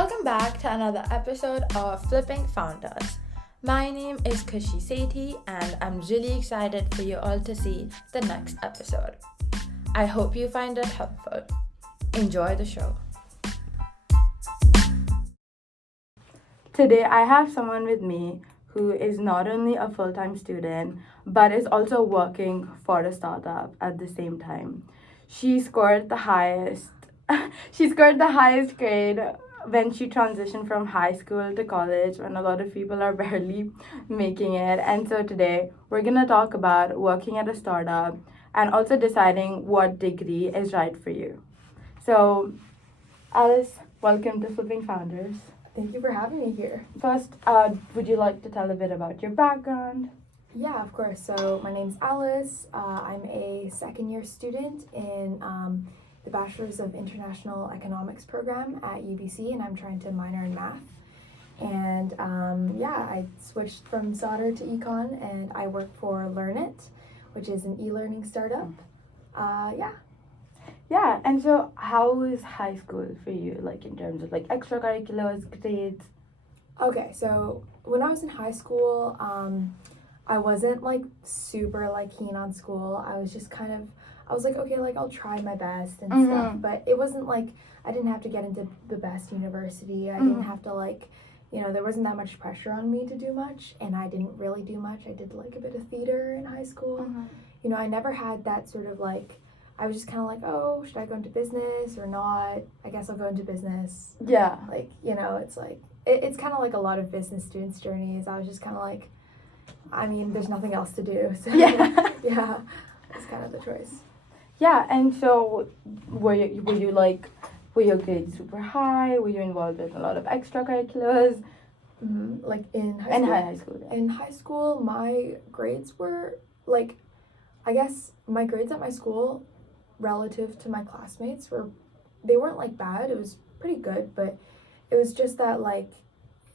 Welcome back to another episode of Flipping Founders. My name is Khushhisethii and I'm really excited for you all to see the next episode. I hope you find it helpful. Enjoy the show. Today I have someone with me who is not only a full-time student but is also working for a startup at the same time. She scored the highest grade when she transitioned from high school to college, when a lot of people are barely making it. And so today we're going to talk about working at a startup and also deciding what degree is right for you. So Alice, welcome to Flipping Founders. Thank you for having me here. First, would you like to tell a bit about your background? Yeah, of course. So my name's Alice. I'm a second-year student in the Bachelor's of International Economics program at UBC, and I'm trying to minor in math. And I switched from Sauder to Econ, and I work for LearnIt, which is an e-learning startup. Yeah, and so how was high school for you, like in terms of like extracurriculars, grades? Okay, so when I was in high school, I wasn't like super like keen on school. I was just I was like, okay, like I'll try my best and stuff, but it wasn't like I didn't have to get into the best university. I didn't have to there wasn't that much pressure on me to do much, and I didn't really do much. I did like a bit of theater in high school. I never had that sort of like, I was just kind of like, oh, should I go into business or not? I guess I'll go into business. Yeah. It's like, it's kind of like a lot of business students' journeys. I was just kind of like, I mean, there's nothing else to do. So yeah, it's kind of the choice. Yeah, and so were your grades super high? Were you involved in a lot of extracurriculars? Like in high school? In high school, yeah. In high school, my grades were like, I guess my grades at my school relative to my classmates they weren't like bad. It was pretty good, but it was just that like,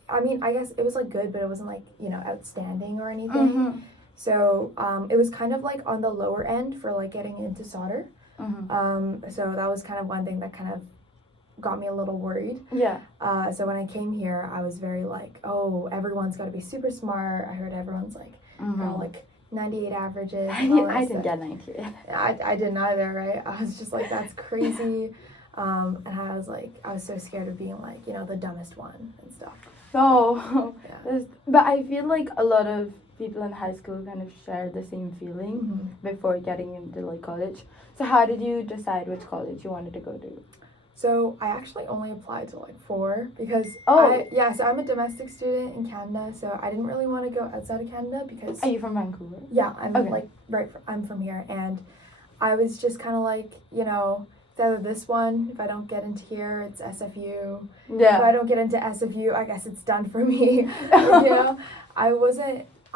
I mean, I guess it was like good, but it wasn't like, outstanding or anything. So it was kind of like on the lower end for like getting into Sauder. So that was kind of one thing that kind of got me a little worried. Yeah. So when I came here, I was very like, oh, everyone's got to be super smart. I heard everyone's like, like 98 averages. I didn't get 98. I didn't either, right? I was just like, that's crazy. And I was so scared of being like, the dumbest one and stuff. So, yeah. But I feel like a lot of people in high school kind of share the same feeling before getting into like college. So how did you decide which college you wanted to go to? So I actually only applied to like 4 because so I'm a domestic student in Canada, so I didn't really want to go outside of Canada because... Are you from Vancouver? Yeah, I'm from here, and I was just kind of like, it's either this one, if I don't get into here, it's SFU. Yeah. If I don't get into SFU, I guess it's done for me.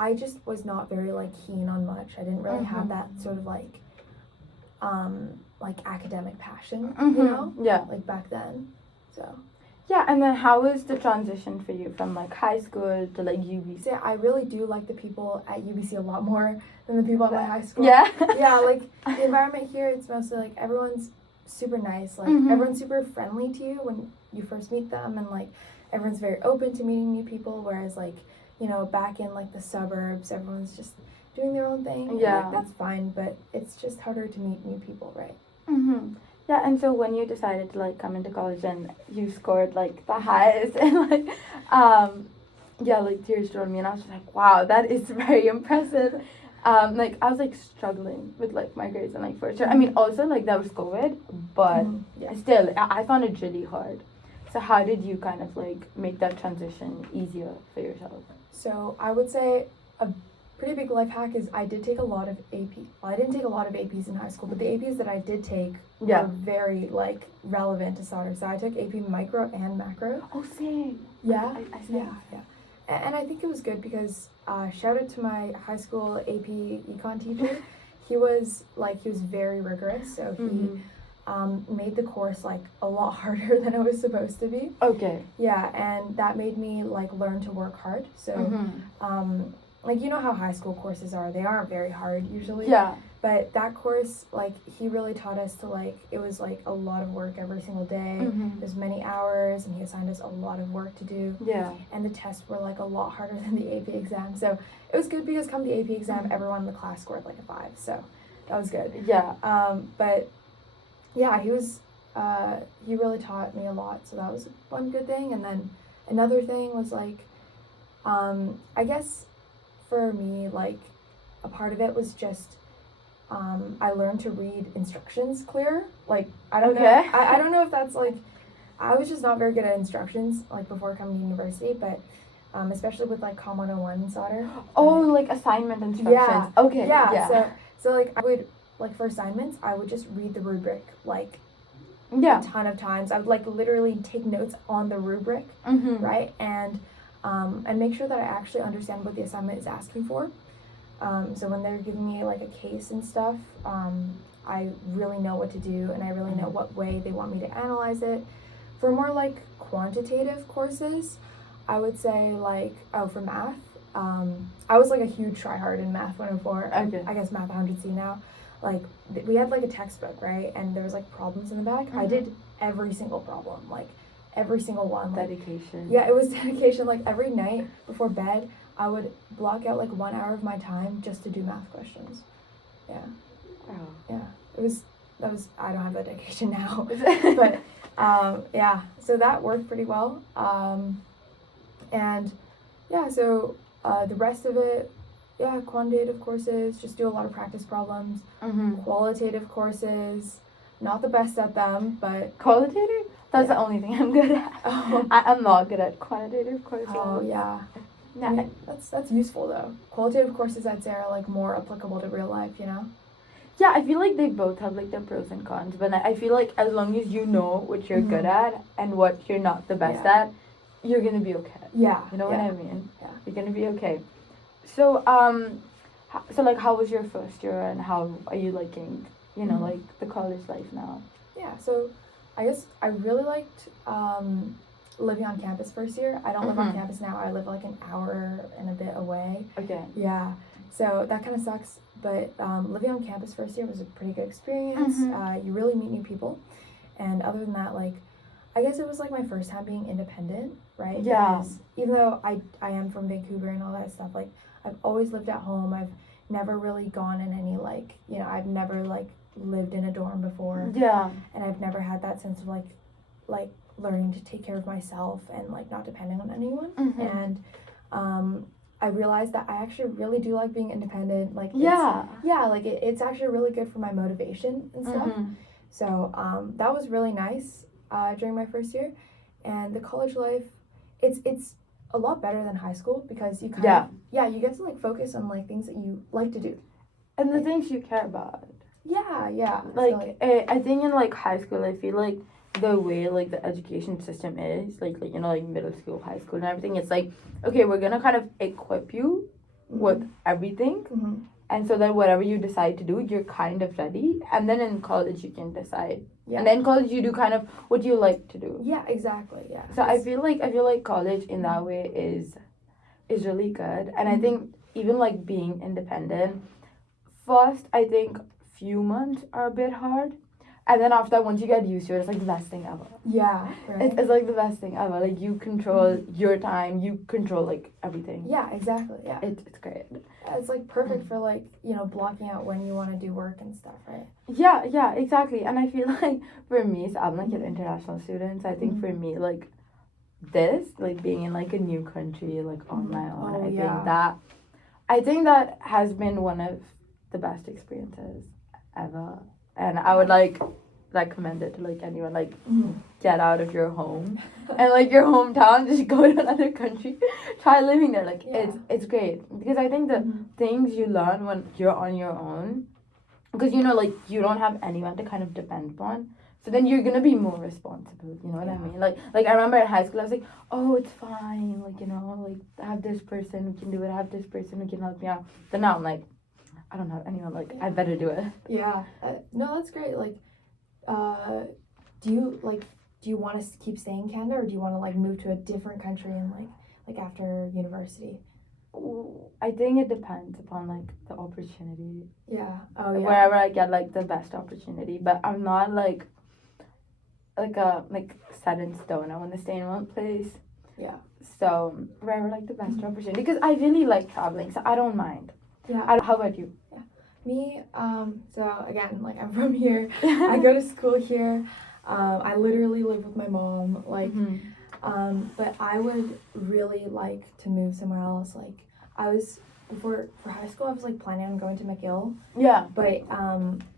I just was not very like keen on much. I didn't really have that sort of like academic passion, Yeah. like back then. So. Yeah, and then how was the transition for you from like high school to like UBC? So I really do like the people at UBC a lot more than the people at my high school. Yeah. Yeah, like the environment here, it's mostly like everyone's super nice. Like everyone's super friendly to you when you first meet them, and like everyone's very open to meeting new people, whereas like, back in like the suburbs, everyone's just doing their own thing. Yeah. And, like, that's fine, but it's just harder to meet new people, right? Yeah, and so when you decided to like come into college and you scored like the highest and like tears told me, and I was just like, wow, that is very impressive. I was like struggling with like my grades and like first year. I mean, also like that was COVID, but still I found it really hard. So how did you kind of like make that transition easier for yourself? So I would say a pretty big life hack is I did take a lot of AP. Well, I didn't take a lot of APs in high school, but the APs that I did take were very like relevant to Sauder. So I took AP Micro and Macro. Oh, same. Yeah. I yeah. And I think it was good because shout out to my high school AP Econ teacher. He was very rigorous, so he made the course like a lot harder than it was supposed to be. Okay. Yeah, and that made me like learn to work hard. So like how high school courses are, they aren't very hard usually. Yeah. But that course, like, he really taught us to, like, it was, like, a lot of work every single day. There's many hours, and he assigned us a lot of work to do. Yeah. And the tests were, like, a lot harder than the AP exam. So it was good because come the AP exam, everyone in the class scored, like, a 5. So that was good. Yeah. But, yeah, he really taught me a lot. So that was one good thing. And then another thing was, like, I guess for me, like, a part of it was just, I learned to read instructions clear. Like, I don't know. I don't know if that's, like, I was just not very good at instructions, like, before coming to university, but especially with, like, Com 101 and Sauder. Oh, like assignment instructions. Yeah. Okay. Yeah. So, like, I would, like, for assignments, I would just read the rubric, like, a ton of times. I would, like, literally take notes on the rubric, right? And make sure that I actually understand what the assignment is asking for. So when they're giving me, like, a case and stuff, I really know what to do, and I really know what way they want me to analyze it. For more, like, quantitative courses, I would say, like, for math, I was, like, a huge tryhard in Math 104. Okay. I guess Math 100C now. Like, we had, like, a textbook, right? And there was, like, problems in the back. I did every single problem, like, every single one. Like, dedication. Yeah, it was dedication. Like, every night before bed, I would block out, like, 1 hour of my time just to do math questions. Yeah. Wow. Yeah. That was, I don't have that dedication now. But, yeah, so that worked pretty well. And, yeah, so the rest of it, yeah, quantitative courses, just do a lot of practice problems. Qualitative courses, not the best at them, but... Qualitative? That's the only thing I'm good at. I'm not good at quantitative courses. Oh, yeah. I mean, that's useful, though. Qualitative courses, I'd say, are, like, more applicable to real life, you know? Yeah, I feel like they both have, like, their pros and cons, but I feel like as long as you know what you're good at and what you're not the best at, you're gonna be okay. Yeah. You know what I mean? Yeah. You're gonna be okay. So, like, how was your first year, and how are you liking, you know, like, the college life now? Yeah, so I guess I really liked living on campus first year. I don't live on campus now. I live, like, an hour and a bit away. Okay. Yeah, so that kind of sucks. But living on campus first year was a pretty good experience. You really meet new people. And other than that, like, I guess it was, like, my first time being independent, right? Yeah. Because even though I am from Vancouver and all that stuff, like, I've always lived at home. I've never really gone in any, like, you know, I've never, like, lived in a dorm before. Yeah. And I've never had that sense of, like learning to take care of myself and, like, not depending on anyone. And I realized that I actually really do like being independent. Like, it's actually really good for my motivation and stuff. So that was really nice during my first year. And the college life, it's a lot better than high school because you you get to, like, focus on, like, things that you like to do and the things you care about. Yeah. Like, so, I think in, like, high school, I feel like the way, like, the education system is, like, you know, like, middle school, high school, and everything, it's like, okay, we're gonna kind of equip you with everything, and so that whatever you decide to do, you're kind of ready, and then in college you can decide. And then in college you do kind of what you like to do. Yeah, exactly. Yeah. So I feel like college in that way is really good, and I think even, like, being independent, first I think few months are a bit hard, and then after that, once you get used to it, it's like the best thing ever. Yeah, right. It's like the best thing ever. Like, you control your time, you control, like, everything. Yeah, exactly. Yeah. It's great. It's, like, perfect for, like, you know, blocking out when you want to do work and stuff, right? Yeah, exactly. And I feel like for me, so I'm, like, an international student, so I think for me, like, this, like, being in, like, a new country, like, on my own, I think that has been one of the best experiences ever. And I would, like, recommend it to, like, anyone, like, get out of your home and, like, your hometown, just go to another country, try living there. Like, it's great, because I think the things you learn when you're on your own, because, you know, like, you don't have anyone to kind of depend on, so then you're gonna be more responsible, you know what I mean? Like I remember in high school I was like, oh, it's fine, like, you know, like, I have this person who can do it, I have this person who can help me out. Then now I'm like, I don't have anyone, like, I better do it. Yeah. No, that's great. Like, do you want to keep staying in Canada, or do you want to, like, move to a different country and, like after university? I think it depends upon like the opportunity. Yeah. Oh yeah. Wherever I get like the best opportunity, but I'm not like a like set in stone. I want to stay in one place. Yeah. So wherever like the best opportunity, because I really like traveling, so I don't mind. Yeah. How about you? Yeah. Me, so again, like I'm from here. I go to school here. I literally live with my mom. Like, but I would really like to move somewhere else. Like, I was for high school, I was like planning on going to McGill. Yeah. But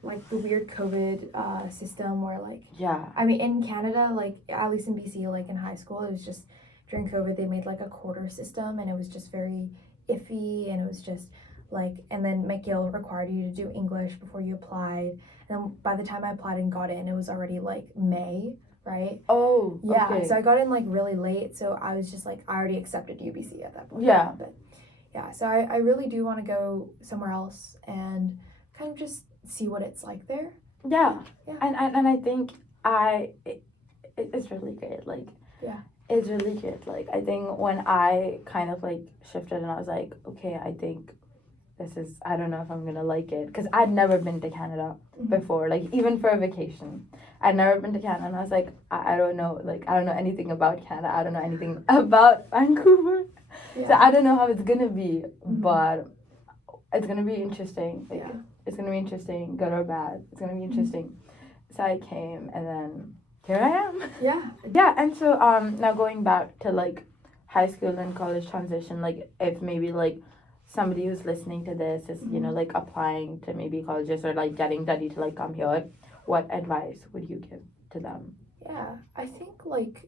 like the weird COVID system where like Yeah. I mean in Canada, like at least in BC, like in high school, it was just during COVID they made like a quarter system and it was just very iffy and it was just like and then McGill required you to do English before you applied. And then by the time I applied and got in, it was already like May, right? Oh, Yeah. okay. So I got in like really late, so I was just like I already accepted UBC at that point. Yeah. But yeah, so I really do want to go somewhere else and kind of just see what it's like there. Yeah. Yeah. And I think it's really great. Like, yeah, it's really good. Like, I think when I kind of like shifted and I was like, okay, I think this is, I don't know if I'm gonna like it, because I'd never been to Canada before, like even for a vacation. I'd never been to Canada and I was like, I don't know, like I don't know anything about Canada. I don't know anything about Vancouver. Yeah. So I don't know how it's gonna be, but it's gonna be interesting. Like, yeah. It's gonna be interesting, good or bad. It's gonna be interesting. So I came and then here I am. Yeah. Yeah, and so now going back to like high school and college transition, like if maybe like somebody who's listening to this is, you know, like applying to maybe colleges or like getting ready to like come here, what advice would you give to them? Yeah, I think like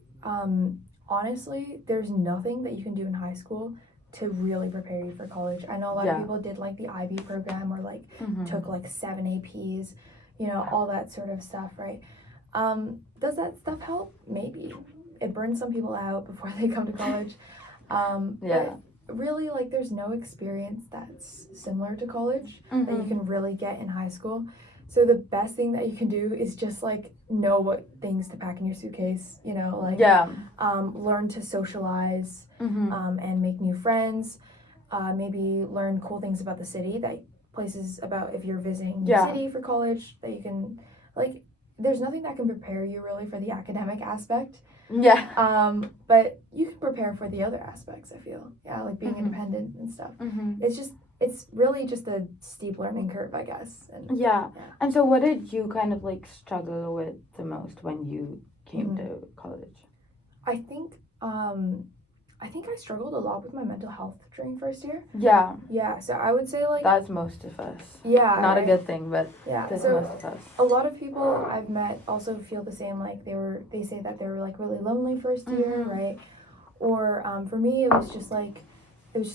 honestly, there's nothing that you can do in high school to really prepare you for college. I know a lot of people did like the IB program or like took like 7 APs, you know, all that sort of stuff, right? Does that stuff help? Maybe. It burns some people out before they come to college. Yeah. But really, like, there's no experience that's similar to college that you can really get in high school. So the best thing that you can do is just like know what things to pack in your suitcase, you know, like learn to socialize and make new friends. Maybe learn cool things about the city, that places about if you're visiting the city for college that you can like. There's nothing that can prepare you really for the academic aspect. Yeah. But you can prepare for the other aspects, I feel. Yeah, like being independent and stuff. It's really just a steep learning curve, I guess. And yeah. And so what did you kind of like struggle with the most when you came to college? I think I struggled a lot with my mental health during first year. Yeah. Yeah, so I would say like that's most of us. Yeah. Not a good thing, but that's so most of us. A lot of people I've met also feel the same, like they say that they were like really lonely first year, right? Or for me it was just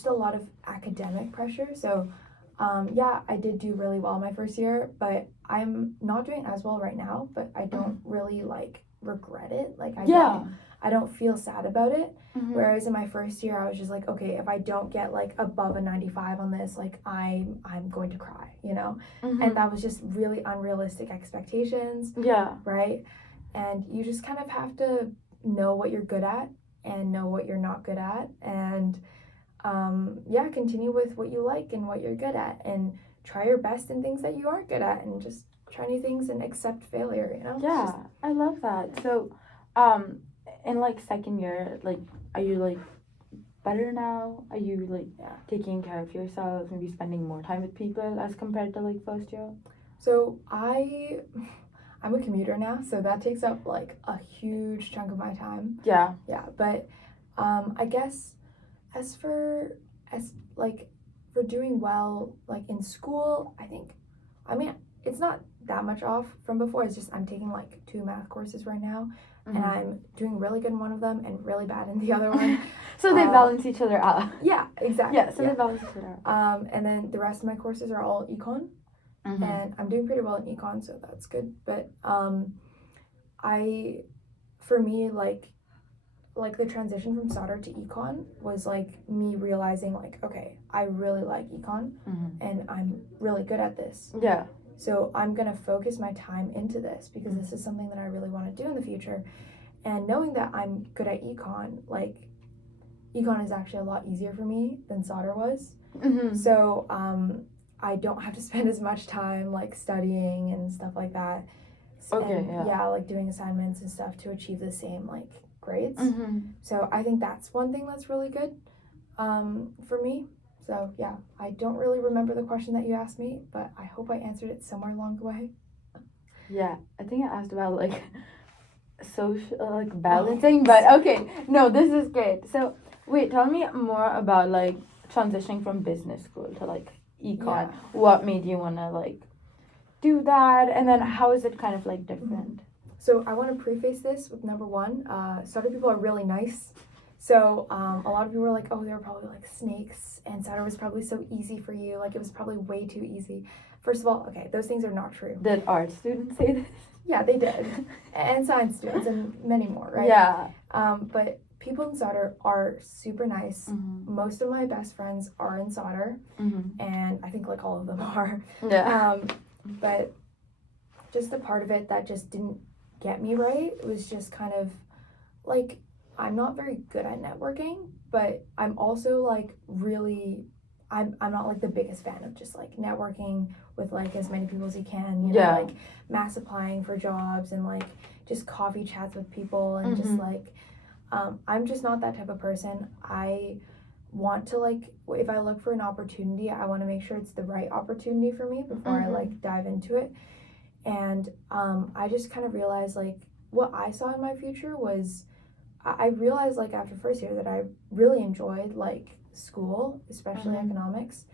a lot of academic pressure. So I did do really well my first year, but I'm not doing as well right now, but I don't really like regret it. Like I don't feel sad about it. Whereas in my first year, I was just like, okay, if I don't get like above a 95 on this, like I'm going to cry, you know? And that was just really unrealistic expectations. Yeah. Right? And you just kind of have to know what you're good at and know what you're not good at. And continue with what you like and what you're good at. And try your best in things that you aren't good at. And just try new things and accept failure, you know? Yeah, I love that. So, in like second year, like, are you like better now? Are you like taking care of yourself, maybe spending more time with people as compared to like first year? So I'm a commuter now, so that takes up like a huge chunk of my time. Yeah. Yeah, but I guess as for doing well like in school, I mean it's not that much off from before. It's just I'm taking like 2 math courses right now. And I'm doing really good in one of them and really bad in the other one. So they balance each other out. Yeah, exactly. Yeah, so they balance each other out. And then the rest of my courses are all Econ. And I'm doing pretty well in Econ, so that's good. But for me, like the transition from Sauder to Econ was like me realizing like, okay, I really like Econ and I'm really good at this. Yeah. So I'm going to focus my time into this because this is something that I really want to do in the future. And knowing that I'm good at Econ, like, Econ is actually a lot easier for me than Sauder was. Mm-hmm. So I don't have to spend as much time like studying and stuff like that. Okay, And, yeah. like doing assignments and stuff to achieve the same like grades. Mm-hmm. So I think that's one thing that's really good for me. So yeah, I don't really remember the question that you asked me, but I hope I answered it somewhere along the way. Yeah, I think I asked about like social like balancing, but okay, no, this is great. So wait, tell me more about like transitioning from business school to like econ. Yeah. What made you want to like do that, and then how is it kind of like different? So I want to preface this with number one, Sauder people are really nice. So a lot of people were like, oh, they were probably like snakes, and Sauder was probably so easy for you. Like it was probably way too easy. First of all, okay, those things are not true. Did art students say this? Yeah, they did, and science students and many more, right? Yeah. But people in Sauder are super nice. Mm-hmm. Most of my best friends are in Sauder, Mm-hmm. and I think like all of them are. Yeah. But just the part of it that just didn't get me right was just kind of like I'm not very good at networking, but I'm also like really I'm not like the biggest fan of just like networking with like as many people as you can, you know, Yeah. like mass applying for jobs and like just coffee chats with people and just Mhm. like I'm just not that type of person. I want to like if I look for an opportunity, I want to make sure it's the right opportunity for me before I Mhm. like dive into it. And I just kind of realized like what I saw in my future was I realized like after first year that I really enjoyed like school, especially Mhm. economics,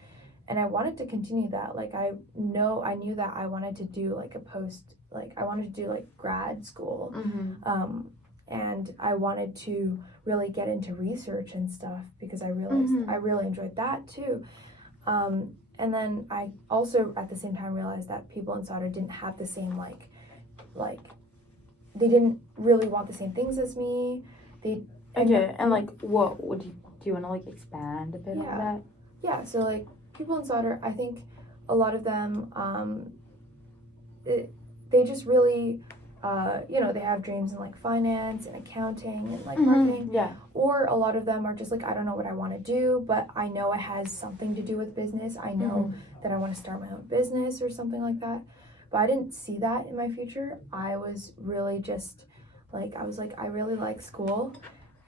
and I wanted to continue that. Like I knew that I wanted to do like a post, like I wanted to do like grad school, Mm-hmm. and I wanted to really get into research and stuff because I realized Mhm. I really enjoyed that too. And then I also at the same time realized that people in Sauder didn't have the same like they didn't really want the same things as me. Okay, and like what would you do? You want to like expand a bit on that? Yeah, so like people in Sauder, I think a lot of them they just really they have dreams in like finance and accounting and like marketing. Yeah. Or a lot of them are just like, I don't know what I want to do, but I know it has something to do with business. I know that I want to start my own business or something like that. But I didn't see that in my future. I was really just like, I really like school.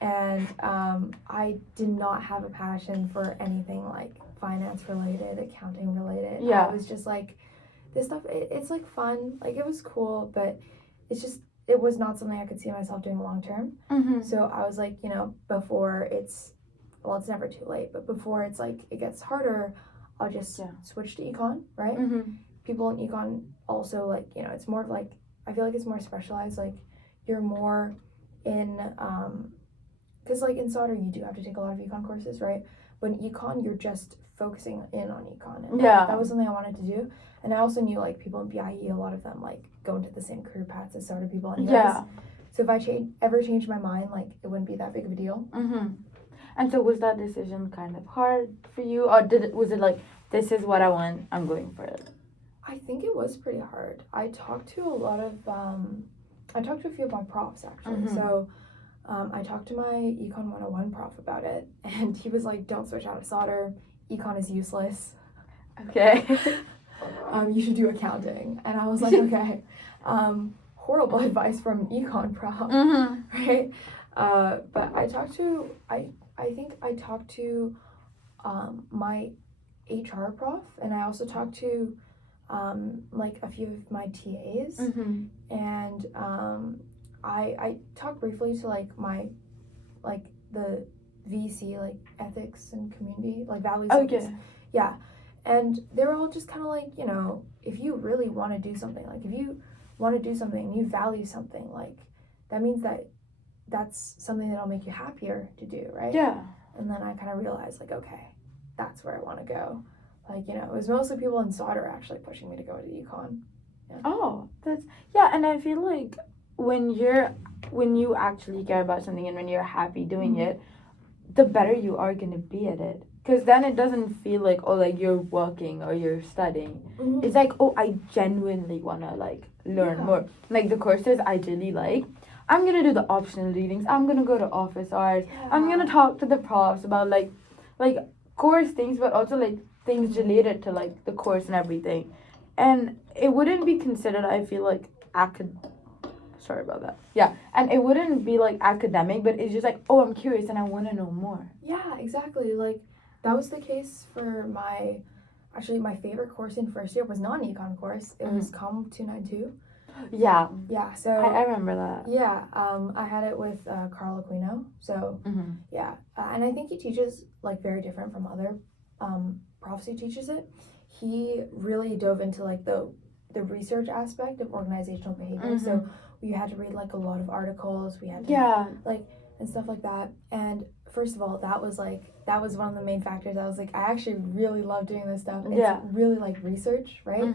And I did not have a passion for anything like finance related, accounting related. Yeah. I was just like, this stuff, it's like fun. Like it was cool, but it was not something I could see myself doing long term. Mm-hmm. So I was like, before it's never too late, but before it's like it gets harder, I'll just switch to econ, right? Mm-hmm. People in econ also like, it's more of like, I feel like it's more specialized. Like you're more in, because like in Sauder, you do have to take a lot of econ courses, right? But in econ, you're just focusing in on econ. And that was something I wanted to do. And I also knew like people in BIE, a lot of them like go into the same career paths as Sauder people anyways. Yeah. So if I ever changed my mind, like it wouldn't be that big of a deal. Mm-hmm. And so was that decision kind of hard for you, or was it like, this is what I want, I'm going for it? I think it was pretty hard. I talked to a few of my profs actually. Mm-hmm. So I talked to my Econ 101 prof about it, and he was like, don't switch out of Sauder. Econ is useless. Okay. You should do accounting. And I was like, okay. Horrible advice from Econ prof, right? But I think I talked to my HR prof, and I also talked to like a few of my TAs, and I talked briefly to like my the VC like ethics and community like values. Okay. Yeah, and they were all just kind of like, if you really want to do something, like if you want to do something and you value something, like that means that that's something that'll make you happier to do, right? Yeah. And then I kind of realized like, okay, that's where I want to go. Like, it was mostly people in Sauder actually pushing me to go to econ. Yeah. Oh, and I feel like when you actually care about something and when you're happy doing it, the better you are gonna be at it. Because then it doesn't feel like, oh, like you're working or you're studying. It's like, oh, I genuinely wanna like learn more. Like the courses I really like, I'm gonna do the optional readings. I'm gonna go to office hours. I'm gonna talk to the profs about like course things, but also like things related to like the course and everything. And it wouldn't be considered, I feel like, sorry about that. Yeah, and it wouldn't be like academic, but it's just like, oh, I'm curious and I want to know more. Yeah, exactly. Like that was the case for my favorite course in first year was not an econ course. It was Com 292. Yeah. Yeah, so I remember that. Yeah, I had it with Carl Aquino. So yeah, and I think he teaches like very different from other profs who teaches it. He really dove into like the research aspect of organizational behavior. So we had to read like a lot of articles. We had to like and stuff like that. And first of all, that was one of the main factors. I was like, I actually really love doing this stuff. It's really like research, right?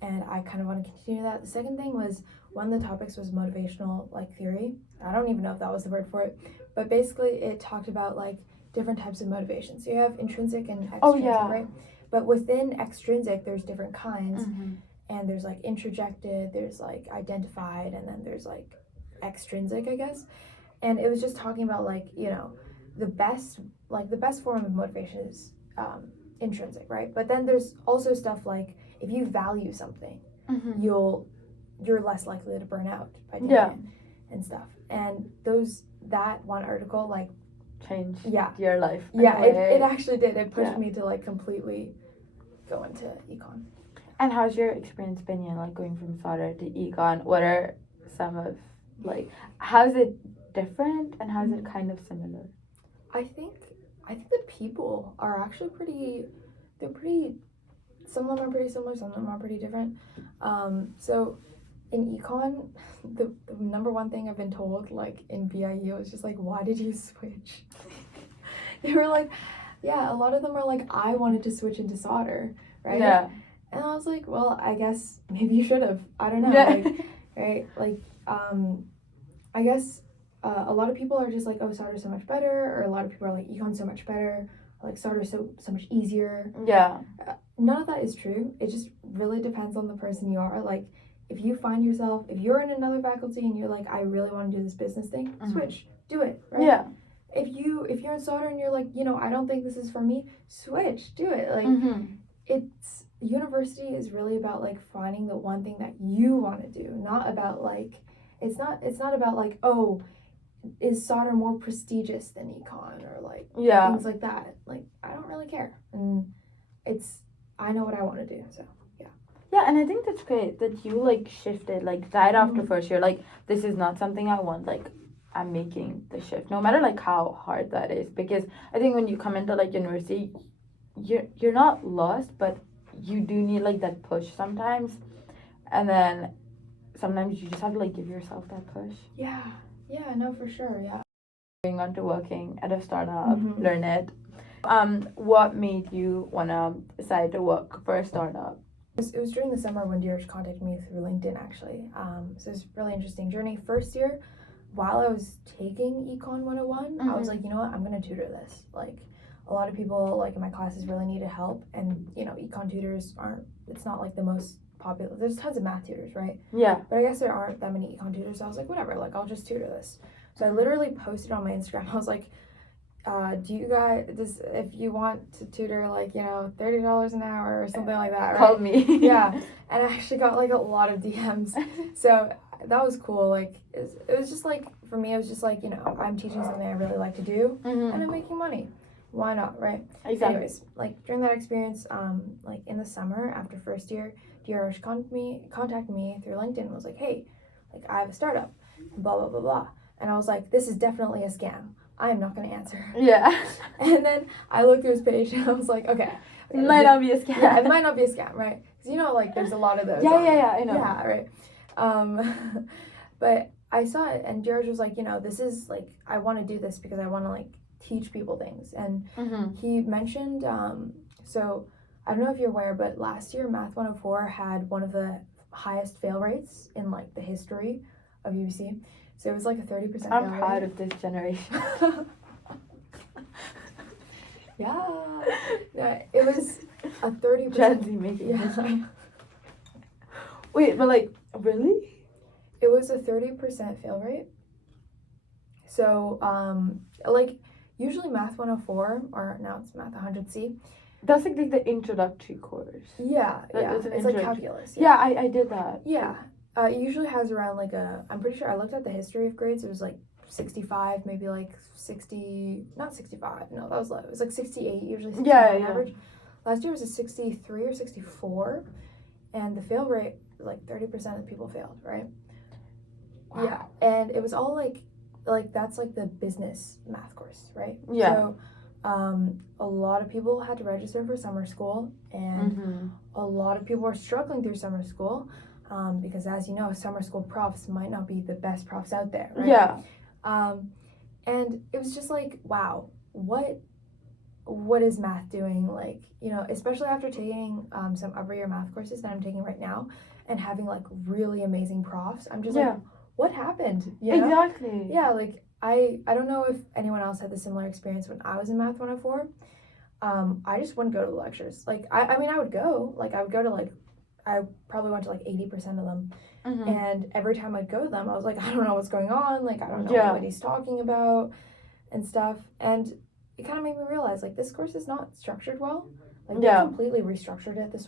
And I kind of want to continue that. The second thing was one of the topics was motivational like theory. I don't even know if that was the word for it, but basically it talked about like different types of motivation. So you have intrinsic and extrinsic, right? But within extrinsic, there's different kinds, and there's like introjected, there's like identified, and then there's like extrinsic, I guess. And it was just talking about like, you know, the best form of motivation is intrinsic, right? But then there's also stuff like if you value something, you're less likely to burn out by doing it and stuff. And that one article like changed your life. Yeah, it actually did. It pushed me to like completely go into econ. And how's your experience been, like going from Sauder to econ? What are some of like how's it different and how's it kind of similar? I think the people are actually some of them are pretty similar, some of them are pretty different. So in econ, the number one thing I've been told, like in VIU, is just like, why did you switch? They were like, yeah, a lot of them are like, I wanted to switch into Sauder, right? Yeah. And I was like, well, I guess maybe you should have. I don't know. Yeah. Like, right? Like, I guess a lot of people are just like, oh, Sauder's so much better, or a lot of people are like, econ's so much better, like Sauder's so much easier. Yeah. None of that is true. It just really depends on the person you are. Like, if you find yourself, if you're in another faculty and you're like, I really want to do this business thing, switch, do it, right? Yeah. If you're in Sauder and you're like, you know, I don't think this is for me, switch, do it. Like, university is really about like finding the one thing that you want to do, not about like, it's not about like, oh, is Sauder more prestigious than econ or like things like that. Like, I don't really care, and I know what I want to do, so yeah. And I think that's great that you like shifted like right after first year, like this is not something I want, like I'm making the shift no matter like how hard that is, because I think when you come into like university, you're not lost, but you do need like that push sometimes, and then sometimes you just have to like give yourself that push. Yeah, no, for sure. Yeah, going on to working at a startup, LearnIt. What made you wanna decide to work for a startup? It was during the summer when Dheeraj contacted me through LinkedIn, actually. So it was a really interesting journey. First year, while I was taking Econ 101, I was like, you know what, I'm gonna tutor this. Like, a lot of people like in my classes really needed help, and you know, econ tutors it's not like the most popular. There's tons of math tutors, right? Yeah. But I guess there aren't that many econ tutors, so I was like, whatever, like I'll just tutor this. So I literally posted on my Instagram, I was like, do you guys, if you want to tutor like, you know, $30 an hour or something like that, right? Call me. Yeah. And I actually got like a lot of DMs. So that was cool. Like, it was just like, for me, it was just like, you know, I'm teaching something I really like to do, and I'm making money. Why not, right? Exactly. Anyways, like during that experience, like in the summer after first year, Dheeraj contacted me through LinkedIn and was like, hey, like I have a startup, blah, blah, blah, blah. And I was like, this is definitely a scam. I am not going to answer. Yeah. And then I looked through his page and I was like, okay. It might not be a scam. Yeah, it might not be a scam, right? Because you know, like there's a lot of those. Yeah, I know. Yeah, right. But I saw it and Dheeraj was like, you know, this is like, I want to do this because I want to like teach people things. And he mentioned, so I don't know if you're aware, but last year Math 104 had one of the highest fail rates in like the history of UBC. So it was like a 30% fail I'm proud rate. of this generation. Yeah, it was a 30%. Gen Z making history. Wait, but like, really? It was a 30% fail rate. So, like, usually Math 104, or now it's Math 100C. That's like the introductory course. Yeah, It's an it's like introductory. calculus. Yeah, I did that. Yeah. It usually has around like I'm pretty sure I looked at the history of grades. It was like 65, maybe like 60, not 65. No, that was low. It was like 68, usually 69 on average. Last year was a 63 or 64, and the fail rate, like 30% of people failed, right? Wow. Yeah, and it was all like that's like the business math course, right? Yeah. So, a lot of people had to register for summer school, and a lot of people were struggling through summer school, because as you know, summer school profs might not be the best profs out there, right? Yeah. And it was just like, wow, what is math doing? Like, you know, especially after taking some upper year math courses that I'm taking right now, and having like really amazing profs, I'm just like, what happened? You know? Exactly. Yeah, like I don't know if anyone else had the similar experience when I was in Math 104. I just wouldn't go to the lectures. Like I mean I would go. Like I would go to like I probably went to like 80% of them. And every time I'd go to them, I was like, I don't know what's going on. Like I don't know what he's talking about and stuff. And it kind of made me realize like this course is not structured well. Like they completely restructured it this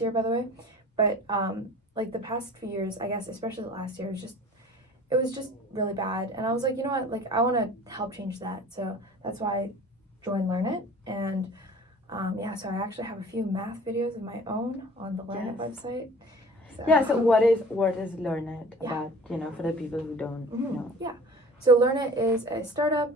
year by the way. But like the past few years, I guess especially the last year, it was just really bad. And I was like, you know what, like I want to help change that. So that's why I joined LearnIt. And so I actually have a few math videos of my own on the LearnIt website. So what is LearnIt about, you know, for the people who don't know? Yeah. So LearnIt is a startup,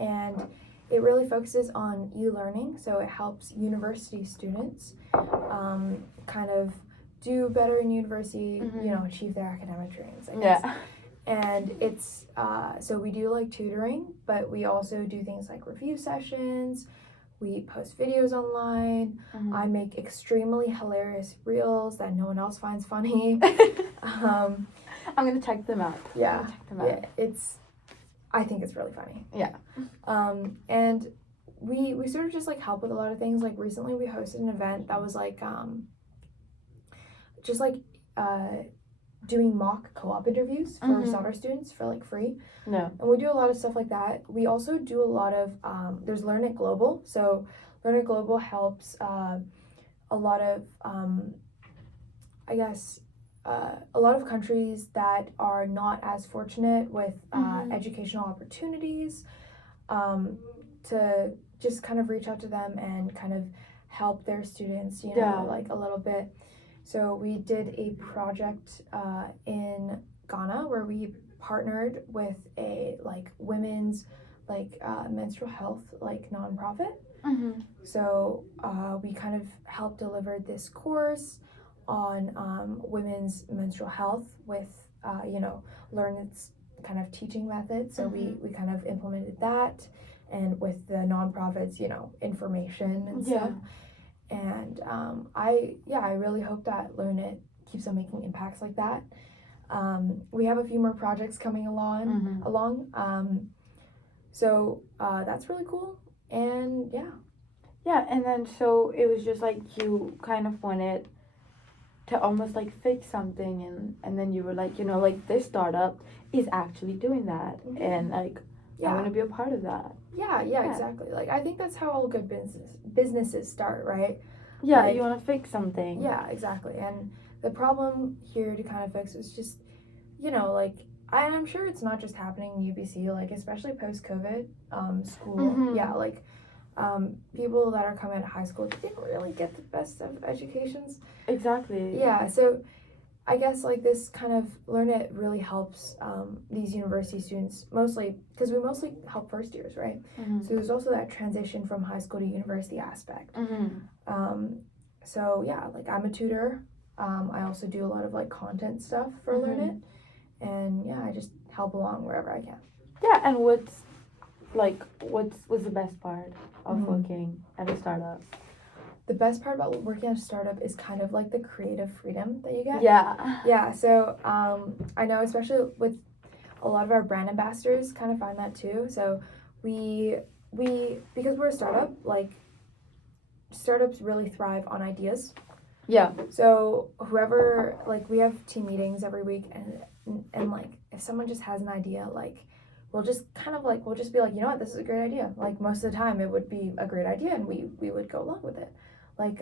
and it really focuses on e-learning. So it helps university students kind of do better in university, you know, achieve their academic dreams, I guess. And it's, so we do like tutoring, but we also do things like review sessions. We post videos online. I make extremely hilarious reels that no one else finds funny. I'm gonna check them out. Yeah, I think it's really funny. Yeah. And we sort of just like help with a lot of things. Like recently we hosted an event that was like just like doing mock co-op interviews for Sauder students for like free. No. And we do a lot of stuff like that. We also do a lot of there's LearnIt Global. So LearnIt Global helps a lot of I guess a lot of countries that are not as fortunate with educational opportunities, to just kind of reach out to them and kind of help their students, you know, like a little bit. So we did a project in Ghana where we partnered with a like women's like menstrual health like nonprofit. So we kind of helped deliver this course on women's menstrual health with you know, LearnIt's kind of teaching methods. So we kind of implemented that, and with the nonprofits, you know, information and stuff. And I really hope that LearnIt keeps on making impacts like that. We have a few more projects coming along. So that's really cool. And and then so it was just like you kind of wanted to almost like fix something, and then you were like, you know, like this startup is actually doing that, and like I want to be a part of that. Yeah, exactly. Like I think that's how all good businesses start, right? Yeah, like, you want to fix something. Yeah, exactly. And the problem here to kind of fix is just, you know, like I'm sure it's not just happening in UBC, like especially post-COVID school. Yeah, like people that are coming out of high school didn't really get the best of educations. Exactly. Yeah, so I guess like this kind of LearnIt really helps these university students, mostly because we mostly help first years, right? So there's also that transition from high school to university aspect. So yeah, like I'm a tutor. I also do a lot of like content stuff for LearnIt, and yeah, I just help along wherever I can. Yeah, and what's the best part of working at a startup? The best part about working at a startup is kind of like the creative freedom that you get. Yeah. So I know especially with a lot of our brand ambassadors kind of find that too. So we because we're a startup, like startups really thrive on ideas. Yeah. So whoever, like we have team meetings every week, and like if someone just has an idea, like we'll just be like, you know what, this is a great idea. Like most of the time it would be a great idea and we would go along with it. Like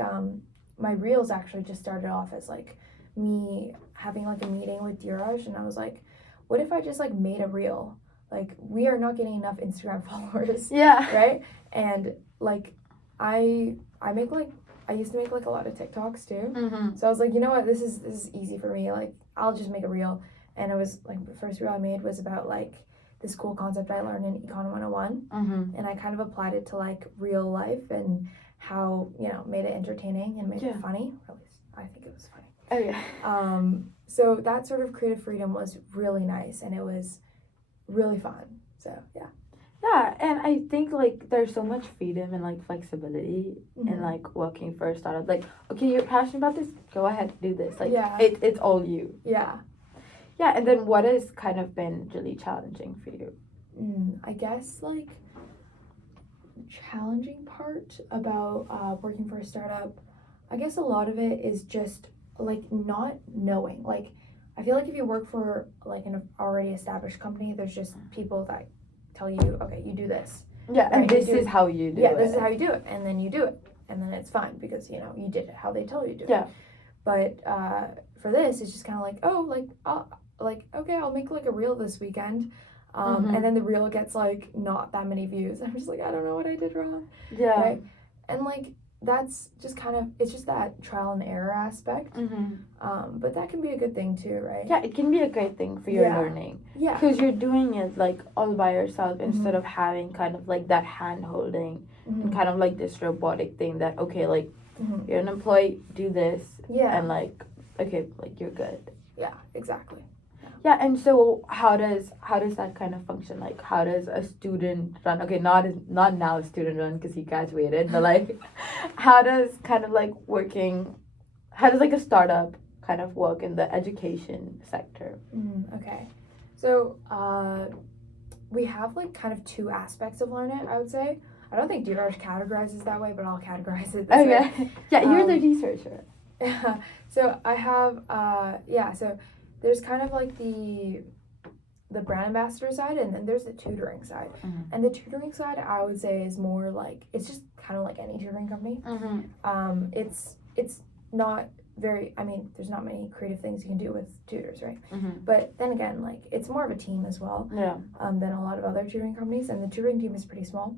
my reels actually just started off as like me having like a meeting with Diraj, and I was like, what if I just like made a reel? Like we are not getting enough Instagram followers. Yeah. Right? And like I used to make like a lot of TikToks too. Mm-hmm. So I was like, you know what, this is easy for me. Like I'll just make a reel. And it was like the first reel I made was about like this cool concept I learned in Econ 101. Mm-hmm. And I kind of applied it to like real life and how, you know, made it entertaining and made it funny. Or at least I think it was funny. Oh yeah. So that sort of creative freedom was really nice and it was really fun. So yeah. Yeah, and I think like there's so much freedom and like flexibility in like working for a startup. Like, okay, you're passionate about this, go ahead, do this. Like it's all you. Yeah. Yeah, and then what has kind of been really challenging for you? I guess like challenging part about working for a startup, I guess a lot of it is just like not knowing. Like I feel like if you work for like an already established company, there's just people that tell you, okay, you do this. Yeah, and this is how you do it. Yeah, this is how you do it, and then you do it, and then it's fine because you know you did it how they tell you to do it. Yeah. But for this, it's just kind of like, oh, okay, I'll make like a reel this weekend. And then the reel gets like not that many views. I'm just like, I don't know what I did wrong. Yeah. Right? And like that's just kind of, it's just that trial and error aspect. But that can be a good thing too, right? Yeah, it can be a great thing for your learning. Yeah. Because you're doing it like all by yourself instead of having kind of like that hand holding and kind of like this robotic thing that, okay, like you're an employee, do this. Yeah. And like, okay, like you're good. Yeah, exactly. Yeah, and so how does that kind of function? Like, how does a student run? Okay, not now a student run because he graduated, but like, how does kind of like how does like a startup kind of work in the education sector? Okay, so we have like kind of two aspects of LearnIt, I would say. I don't think Diraj categorizes that way, but I'll categorize it this way. Yeah, you're the researcher. So I have so there's kind of like the brand ambassador side, and then there's the tutoring side. And the tutoring side, I would say, is more like, it's just kind of like any tutoring company. It's not very, I mean, there's not many creative things you can do with tutors, right? But then again, like, it's more of a team as well than a lot of other tutoring companies, and the tutoring team is pretty small.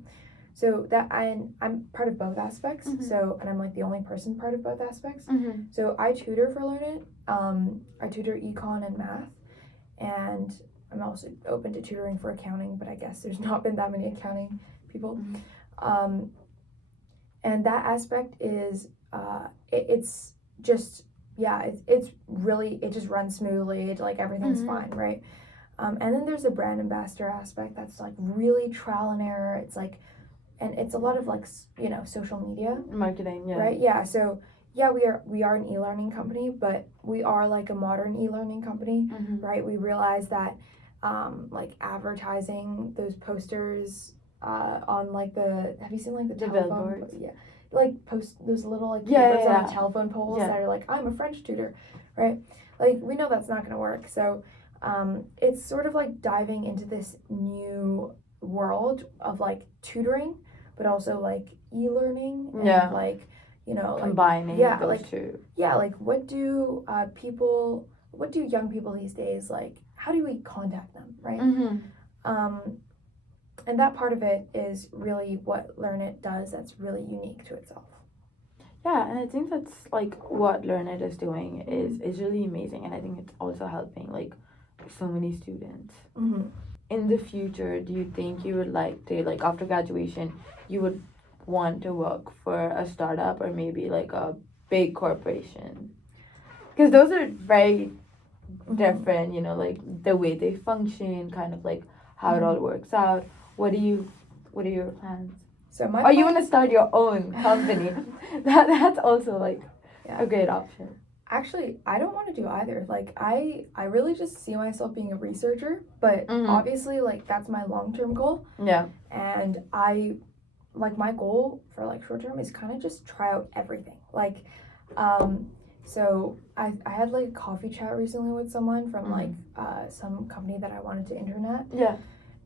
So that I'm part of both aspects. So, and I'm like the only person part of both aspects. So I tutor for LearnIt. I tutor Econ and math, and I'm also open to tutoring for accounting, but I guess there's not been that many accounting people. And that aspect is it's just it's really, it just runs smoothly. Like everything's fine, right? And then there's the brand ambassador aspect that's like really trial and error. It's like, and it's a lot of like, you know, social media marketing, right? Yeah. So yeah, we are an e-learning company, but we are like a modern e-learning company, right? We realize that like advertising those posters on like have you seen like the telephone billboards? Yeah, like post those little like papers on the telephone poles that are like, I'm a French tutor, right? Like we know that's not going to work. So it's sort of like diving into this new world of like tutoring, but also like e-learning and like, you know, combining like, those like, two. Yeah, like what do young people these days, like how do we contact them, right? And that part of it is really what LearnIt does that's really unique to itself. Yeah, and I think that's like what LearnIt is doing is really amazing, and I think it's also helping like so many students. In the future, do you think you would like to, like after graduation, you would want to work for a startup or maybe like a big corporation? Because those are very different, you know, like the way they function, kind of like how it all works out. What are your plans? So you want to start your own company? That's also like a great option. Actually, I don't want to do either. Like, I really just see myself being a researcher, but obviously, like, that's my long-term goal. Yeah. And like, my goal for, like, short-term is kind of just try out everything. Like, so I had, like, a coffee chat recently with someone from, like, some company that I wanted to intern at. Yeah.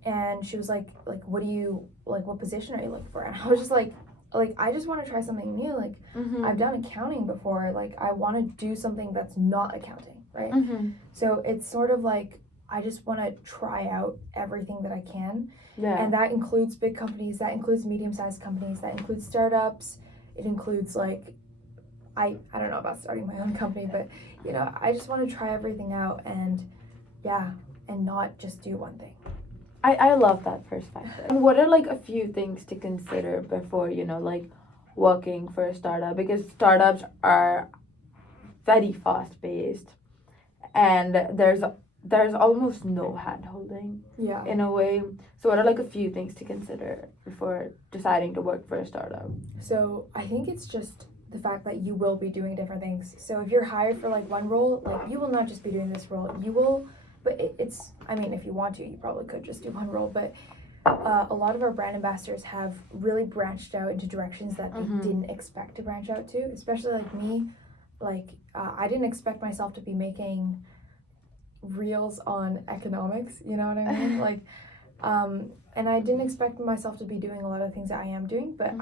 and she was like, what do you like? What position are you looking for? And I was just like, I just want to try something new. Like, I've done accounting before. Like, I want to do something that's not accounting, right? So it's sort of like I just want to try out everything that I can. Yeah. And that includes big companies, that includes medium-sized companies, that includes startups. It includes like I don't know about starting my own company, but you know, I just want to try everything out and not just do one thing. I love that perspective. And what are like a few things to consider before, like working for a startup? Because startups are very fast paced and there's almost no hand holding in a way. So what are like a few things to consider before deciding to work for a startup? So I think it's just the fact that you will be doing different things. So if you're hired for like one role, like you will not just be doing this role. You will, but it's, I mean, if you want to, you probably could just do one role, but a lot of our brand ambassadors have really branched out into directions that they didn't expect to branch out to, especially like me. Like, I didn't expect myself to be making reels on economics, you know what I mean? Like, and I didn't expect myself to be doing a lot of things that I am doing, but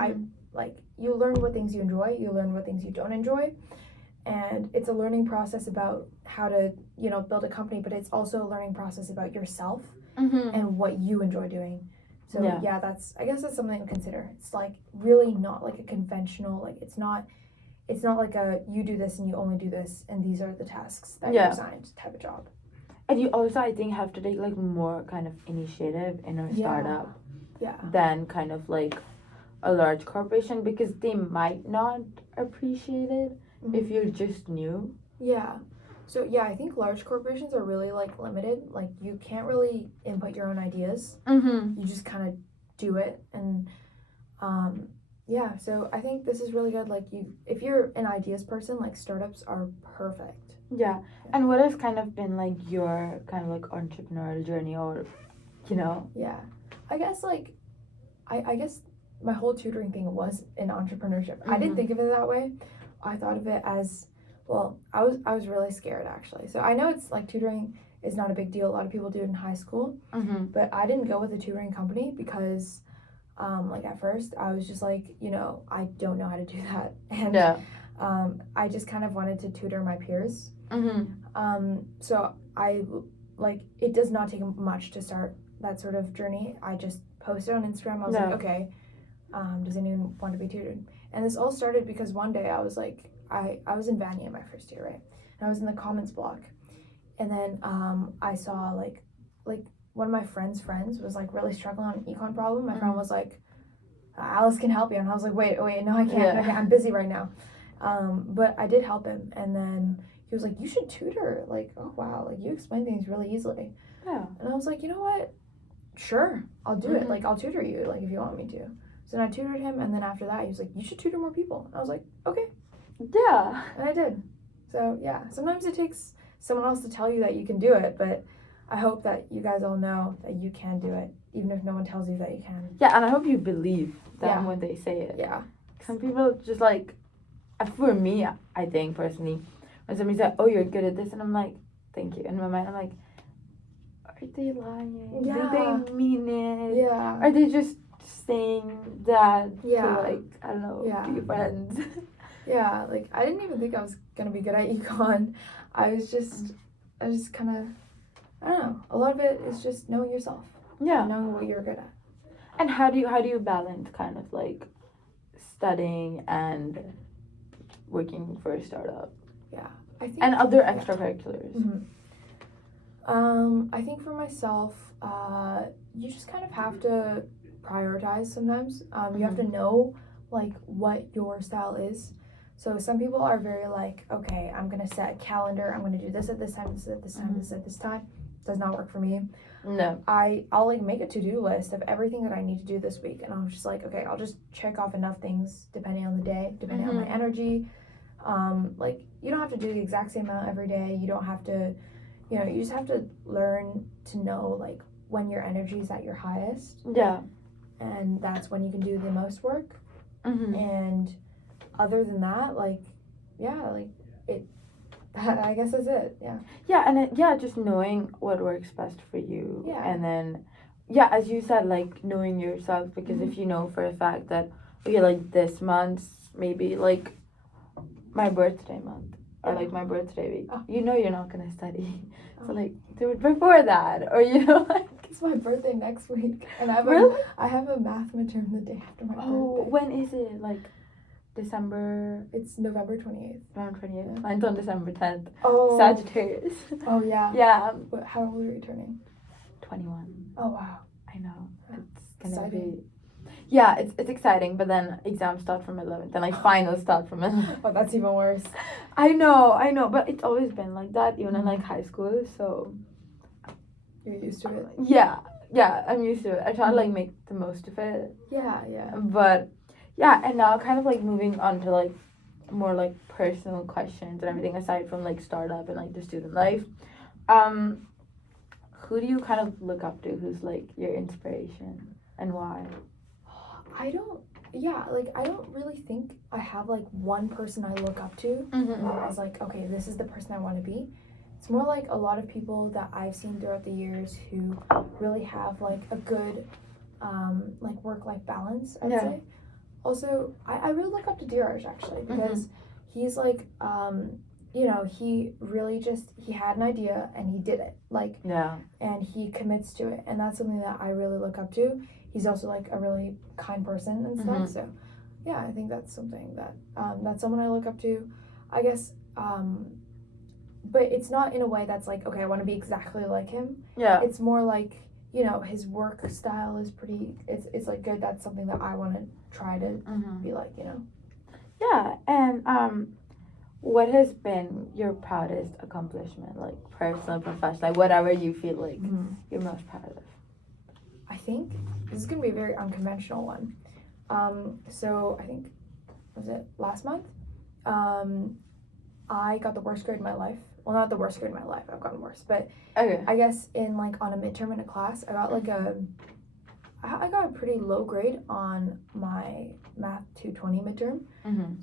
you learn what things you enjoy, you learn what things you don't enjoy, and it's a learning process about how to, build a company, but it's also a learning process about yourself and what you enjoy doing. So I guess that's something to consider. It's like really not like a conventional, like it's not like a you do this and you only do this and these are the tasks that you're assigned type of job. And you also, I think, have to take like more kind of initiative in a startup than kind of like a large corporation, because they might not appreciate it if you're just new. Yeah. So I think large corporations are really like limited. Like you can't really input your own ideas. You just kind of do it, and so I think this is really good. Like if you're an ideas person, like startups are perfect. Yeah. And what has kind of been like your kind of like entrepreneurial journey, or Yeah. I guess like I guess my whole tutoring thing was in entrepreneurship. I didn't think of it that way. I thought of it as, well, I was really scared actually. So I know it's like tutoring is not a big deal. A lot of people do it in high school. But I didn't go with a tutoring company because like at first I was just like, I don't know how to do that. And I just kind of wanted to tutor my peers. So I like, it does not take much to start that sort of journey. I just posted on Instagram. I was like, okay, does anyone want to be tutored? And this all started because one day I was like, I was in Vanier my first year, right? And I was in the comments block, and then I saw like one of my friends was like really struggling on an econ problem. My friend was like, Alice can help you, and I was like, wait, no, I can't. I'm busy right now. But I did help him, and then he was like, you should tutor. Like, oh wow, like you explain things really easily. Yeah. And I was like, you know what? Sure, I'll do it. Like, I'll tutor you, like if you want me to. So then I tutored him, and then after that, he was like, you should tutor more people. And I was like, okay. Yeah. And I did. So yeah, sometimes it takes someone else to tell you that you can do it, but I hope that you guys all know that you can do it, even if no one tells you that you can. Yeah, and I hope you believe them when they say it. Yeah. Some people just like, for me, I think personally, when somebody says, oh, you're good at this, and I'm like, thank you. In my mind, I'm like, are they lying? Yeah. Do they mean it? Yeah. Are they just saying that to like, I don't know, be friends? Yeah, like I didn't even think I was gonna be good at econ. I was just kind of, I don't know. A lot of it is just knowing yourself. Yeah. Knowing what you're good at. And how do you balance kind of like studying and working for a startup? Yeah, I think. And other extracurriculars. I think for myself, you just kind of have to prioritize sometimes. You have to know like what your style is. So some people are very like, okay, I'm gonna set a calendar. I'm gonna do this at this time, this at this time, this at this time. Does not work for me. No. I'll like make a to-do list of everything that I need to do this week, and I'm just like, okay, I'll just check off enough things depending on the day, depending on my energy. Like you don't have to do the exact same amount every day. You don't have to, you just have to learn to know like when your energy is at your highest. Yeah. And that's when you can do the most work. And other than that, like, I guess that's it. Yeah. Yeah, and just knowing what works best for you. Yeah. And then yeah, as you said, like knowing yourself, because if you know for a fact that okay, like this month, maybe like my birthday month or like my birthday week, you know you're not gonna study. So like do it before that, or you know like it's my birthday next week, and really? I have a math midterm the day after my birthday. When is it? Like December? It's November 28th. November 28th. Mine's on December 10th. Oh. Sagittarius. Oh yeah. Yeah. How old are you turning? 21. Oh wow. I know. It's gonna Exciting. be. Yeah, it's exciting, but then exams start from 11th, and like finals start from 11th. Oh, that's even worse. I know, but it's always been like that, even in like high school. So you're used to it. Yeah, I'm used to it. I try to like make the most of it. Yeah. But yeah, and now kind of like moving on to like more like personal questions and everything aside from like startup and like the student life. Who do you kind of look up to? Who's like your inspiration and why? I don't really think I have like one person I look up to as like, okay, this is the person I want to be. It's more like a lot of people that I've seen throughout the years who really have like a good like work-life balance, I'd say. Also, I really look up to Diraj actually, because he's like you know, he really he had an idea and he did it, like, and he commits to it, and that's something that I really look up to. He's also like a really kind person and stuff, so yeah, I think that's something that that's someone I look up to, I guess. But it's not in a way that's like, okay, I want to be exactly like him. Yeah, it's more like, you know, his work style is pretty, it's like good. That's something that I want to try to be like, you know. Yeah. And what has been your proudest accomplishment, like personal, professional, like whatever you feel like you're most proud of? I think this is gonna be a very unconventional one. So I think, was it last month? I got the worst grade in my life. Well, not the worst grade in my life. I've gotten worse, but I guess in like on a midterm in a class, I got like I got a pretty low grade on my math 220 midterm.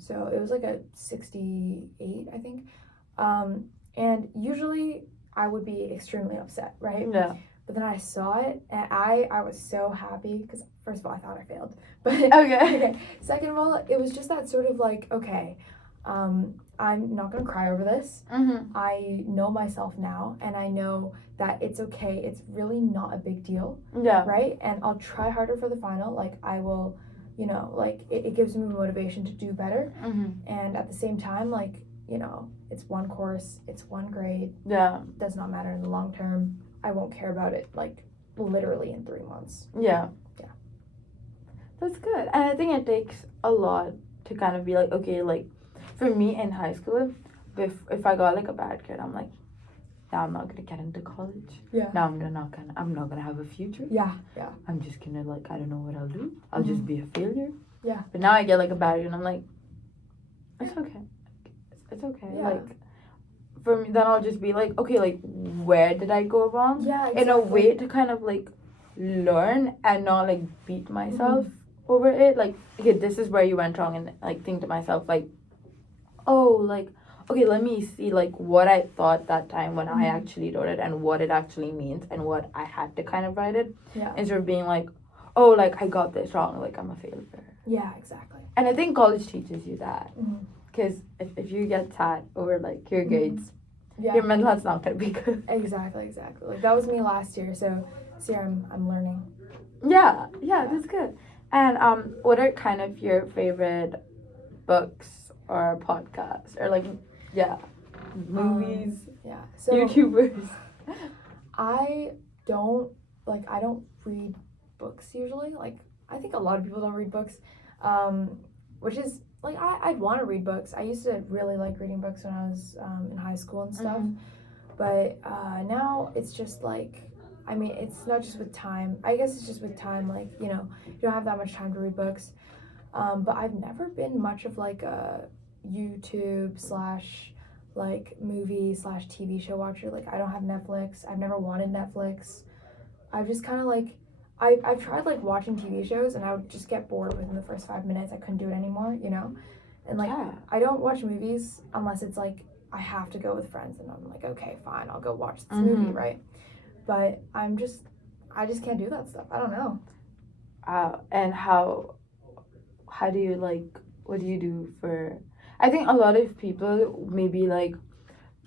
So it was like a 68, I think. And usually I would be extremely upset, right? Yeah. But then I saw it, and I was so happy, because first of all, I thought I failed. But okay. Second of all, it was just that sort of like, okay, I'm not gonna cry over this. I know myself now, and I know that it's okay. It's really not a big deal. Yeah. Right? And I'll try harder for the final. Like, I will, you know, like, it gives me motivation to do better. And at the same time, like, you know, it's one course, it's one grade. Yeah. Does not matter in the long term. I won't care about it, like, literally in 3 months. Yeah. That's good. And I think it takes a lot to kind of be like, okay, like, for me in high school, if I got like a bad grade, I'm like, now I'm not gonna get into college. Yeah. Now I'm not gonna have a future. Yeah. I'm just gonna, like, I don't know what I'll do. I'll just be a failure. Yeah. But now I get like a bad grade and I'm like, it's okay. It's okay. Yeah. Like, for me, then I'll just be like, okay, like, where did I go wrong? Yeah, exactly. In a way to kind of like learn and not like beat myself over it. Like, okay, this is where you went wrong, and like think to myself like, oh, like, okay, let me see like what I thought that time when I actually wrote it and what it actually means and what I had to kind of write it. Yeah. Instead of being like, oh, like, I got this wrong, like, I'm a failure. Yeah, exactly. And I think college teaches you that. Because if you get sad over like your grades, your mental health's not gonna be good. Exactly. Like, that was me last year, so this year I'm learning. Yeah, that's good. And what are kind of your favorite books or podcasts or like movies? So YouTubers. I don't read books usually. Like, I think a lot of people don't read books, which is like, I'd want to read books. I used to really like reading books when I was in high school and stuff. But now it's just like, I mean, it's not just with time. I guess it's just with time, like, you know, you don't have that much time to read books. But I've never been much of like a YouTube / like movie / TV show watcher. Like, I don't have Netflix. I've never wanted Netflix. I've just kind of like, I've tried like watching TV shows, and I would just get bored within the first 5 minutes. I couldn't do it anymore, you know? And like, I don't watch movies unless it's like I have to go with friends, and I'm like, okay, fine, I'll go watch this movie, right? But I I just can't do that stuff. I don't know. And how do you what do you do for, I think a lot of people maybe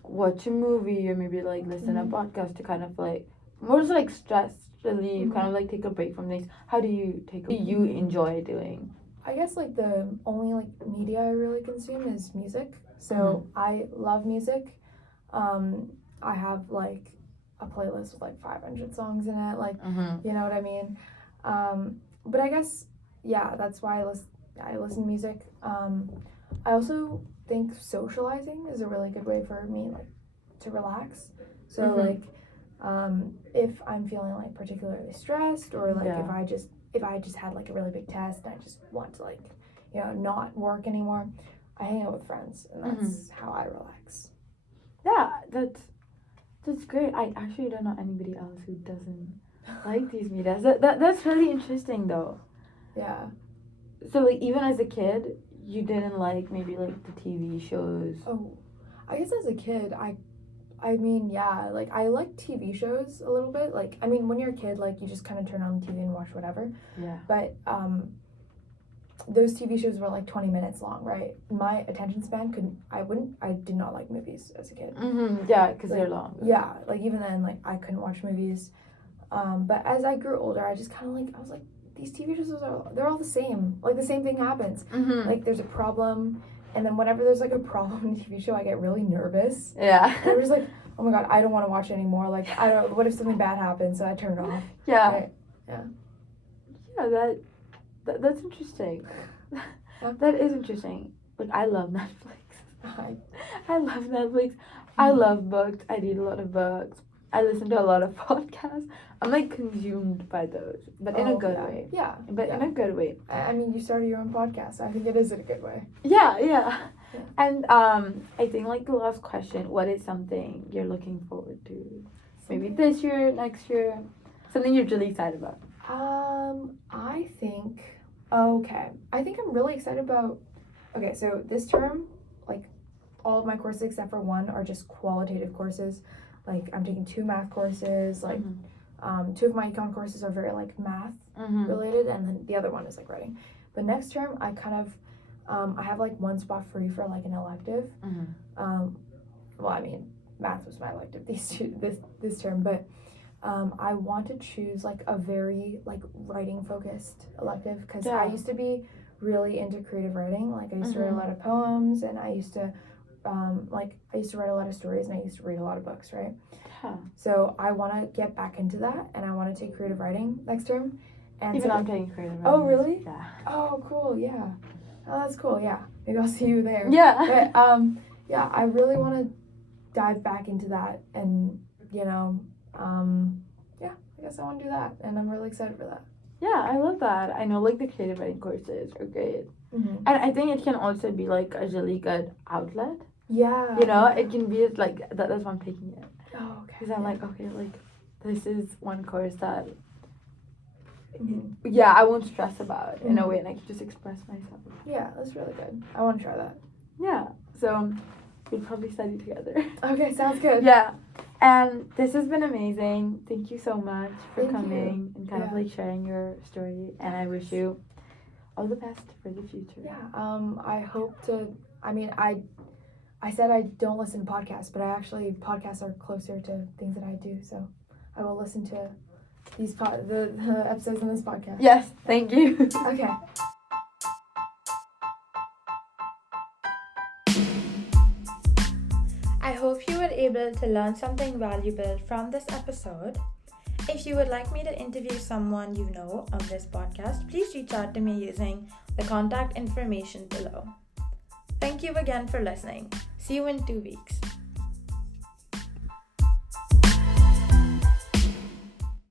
watch a movie or maybe listen to a podcast to kind of more just stress relief, kind of take a break from things. How do you do you enjoy doing? I guess the only media I really consume is music. So I love music. I have a playlist with 500 songs in it. You know what I mean? But I guess that's why I listen to music. I also think socializing is a really good way for me to relax. So if I'm feeling particularly stressed, or if I just had a really big test and I just want to not work anymore, I hang out with friends, and that's how I relax. Yeah, that's great. I actually don't know anybody else who doesn't like these medias. That's really interesting though. Yeah. So even as a kid, you didn't maybe the TV shows. Oh, I guess as a kid, I mean, yeah, I like TV shows a little bit. I mean, when you're a kid, you just kind of turn on the TV and watch whatever. Yeah. But those TV shows were 20 minutes long, right? My attention span I did not like movies as a kid. Yeah, because they're long. Yeah, even then, I couldn't watch movies. But as I grew older, I just kind of I was these TV shows they're all the same. The same thing happens. There's a problem. And then whenever there's a problem in a TV show, I get really nervous. Yeah. And I'm just oh my god, I don't want to watch it anymore. I don't. What if something bad happens? So I turn it off. Yeah. Right? Yeah. Yeah, that's interesting. That is interesting. I love Netflix. I love Netflix. I love books. I read a lot of books. I listen to a lot of podcasts. I'm consumed by those, but in a good way. Yeah. But in a good way. I mean, you started your own podcast, so I think it is in a good way. Yeah. And I think the last question, what is something you're looking forward to? Maybe this year, next year, something you're really excited about. I think I'm really excited about. Okay, so this term, all of my courses except for one are just qualitative courses. I'm taking 2 math courses. 2 of my econ courses are very math related, and then the other one is writing. But next term, I kind of I have 1 spot free for an elective. Well, I mean, math was my elective this term, but I want to choose a very writing focused elective, because I used to be really into creative writing. I used to write a lot of poems, and I used to I used to write a lot of stories, and I used to read a lot of books, right? Huh. So I want to get back into that, and I want to take creative writing next term. And even I'm taking creative writing. Oh, really? Yeah. Oh, cool. Yeah. Oh, that's cool. Yeah. Maybe I'll see you there. Yeah. But yeah, I really want to dive back into that, and yeah, I guess I want to do that, and I'm really excited for that. Yeah, I love that. I know the creative writing courses are great. And I think it can also be a really good outlet. Yeah. It can be that's why I'm taking it. Oh, okay. Because I'm okay, this is one course that I won't stress about in a way, and I can just express myself. Yeah, that's really good. I want to try that. Yeah, so we'll probably study together. Okay, sounds good. Yeah, and this has been amazing. Thank you so much for coming and kind of sharing your story, and I wish you all the best for the future. Yeah, I hope to, I mean, I said I don't listen to podcasts, but podcasts are closer to things that I do, so I will listen to these the episodes in this podcast. Yes, thank you. Okay. I hope you were able to learn something valuable from this episode. If you would like me to interview someone you know on this podcast, please reach out to me using the contact information below. Thank you again for listening. See you in 2 weeks.